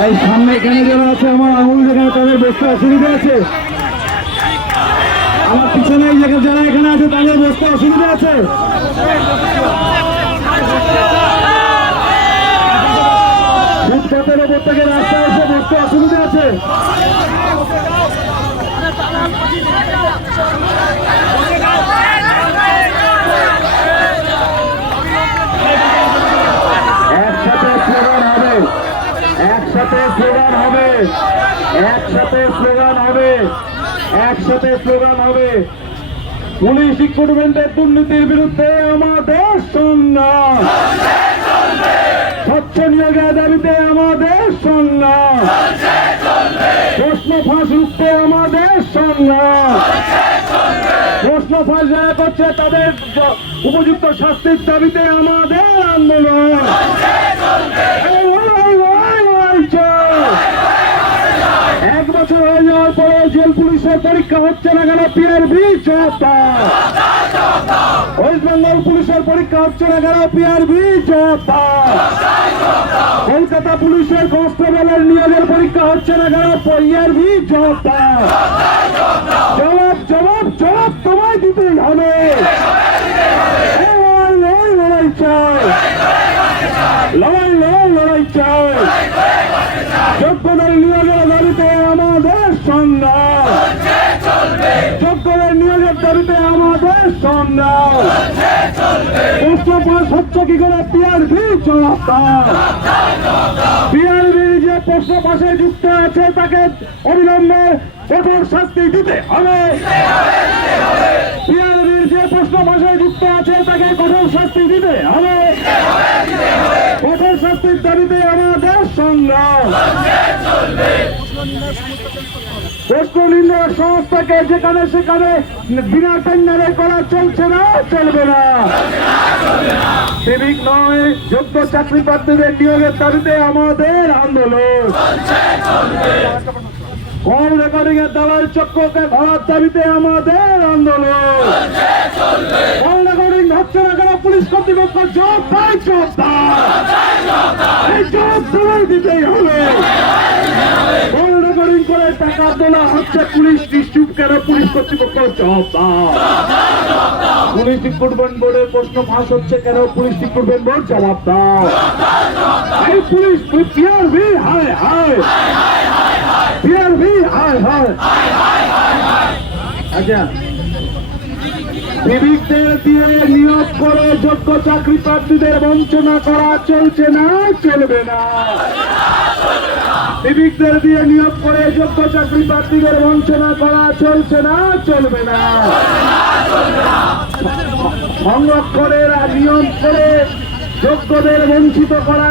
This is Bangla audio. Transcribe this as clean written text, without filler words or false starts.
এই সামনে এখানে যারা আছে আমার আঙুল যেখানে তাদের বসতে অসুবিধা আছে, আমার পিছনে এই জায়গায় যারা এখানে আছে তাদের বসতে অসুবিধা আছে। ফুটপাতের ওপর থেকে রাস্তায় এসে বসতে অসুবিধা আছে। একসাথে স্লোগান হবে, একসাথে স্লোগান হবে, একসাথে স্লোগান হবে, একসাথে স্লোগান হবে। পুলিশ রিক্রুটমেন্টের দুর্নীতির বিরুদ্ধে আমাদের সংগ্রাম, স্বচ্ছ নিয়োগের দাবিতে আমাদের সংগ্রাম, প্রশ্ন ফাঁস রুখতে আমাদের সংগ্রাম, প্রশ্ন ফাঁস যারা করছে তাদের উপযুক্ত শাস্তির দাবিতে আমাদের আন্দোলন। এক বছর হয়ে যাওয়ার পরে জেল পুলিশের পরীক্ষা হচ্ছে না কেন? পিআরবি জবাব। ওয়েস্ট বেঙ্গল পুলিশের পরীক্ষা হচ্ছে না কেন? পিআরবি জবাব। কলকাতা পুলিশের কনস্টেবলের নিয়োগের পরীক্ষা হচ্ছে না কেন? পিআরবি জবাব। জবাব জবাব জবাব তোমায় দিতেই হবে। লড়াই চাই, লড়াই লড়াই চাই। যোগ্যদের নিয়োগের দাবিতে আমাদের সংগ্রাম, যোগ্যদের নিয়োগের দাবিতে আমাদের সংগ্রাম। প্রশ্ন পাস হচ্ছে কি করে? পিআরবি জবাব। পিআরবি যে প্রশ্ন পাশে যুক্ত আছে তাকে অবিলম্বে কঠোর শাস্তি দিতে হবে। পিআরবির যে প্রশ্ন পাশে যুক্ত আছে তাকে কঠোর শাস্তি দিতে হবে। কঠোর শাস্তির দাবিতে আমাদের সংগ্রাম। প্রশ্ন নির্ণয় সংস্থাকে যেখানে সেখানে বিনা টেন্ডারে করা চলছে না, চলবে না। সিভিক নয়, যোগ্য চাকরি প্রার্থীদের নিয়োগের দাবিতে আমাদের আন্দোলন। কল রেকর্ডিং এর দালাল চক্রকে ধরার দাবিতে আমাদের আন্দোলন। কল রেকর্ডিং হচ্ছে না কেন? পুলিশ কর্তৃপক্ষ জবাব জবাব দিতেই হবে। কল রেকর্ডিং করে টাকা তোলা হচ্ছে, পুলিশ নিশ্চুপ কেন? পুলিশ কর্তৃপক্ষ জবাব। পুলিশ রিক্রুটমেন্ট বোর্ডের প্রশ্ন ফাঁস হচ্ছে কেন? পুলিশ রিক্রুটমেন্ট বোর্ড জবাব দাও। এই পুলিশ পিআরবি হায় হায়, পিআরবি হায় হায়। আচ্ছা, সিভিকদের দিয়ে নিয়োগ করে যোগ্য চাকরি প্রার্থীদের বঞ্চনা করা চলছে না, চলবে না। সিভিকদের দিয়ে নিয়োগ করে যোগ্য চাকরি প্রার্থীদের বঞ্চনা করা চলছে না, চলবে না। সংরক্ষণের নিয়ম করে যোগ্যদের বঞ্চিত করা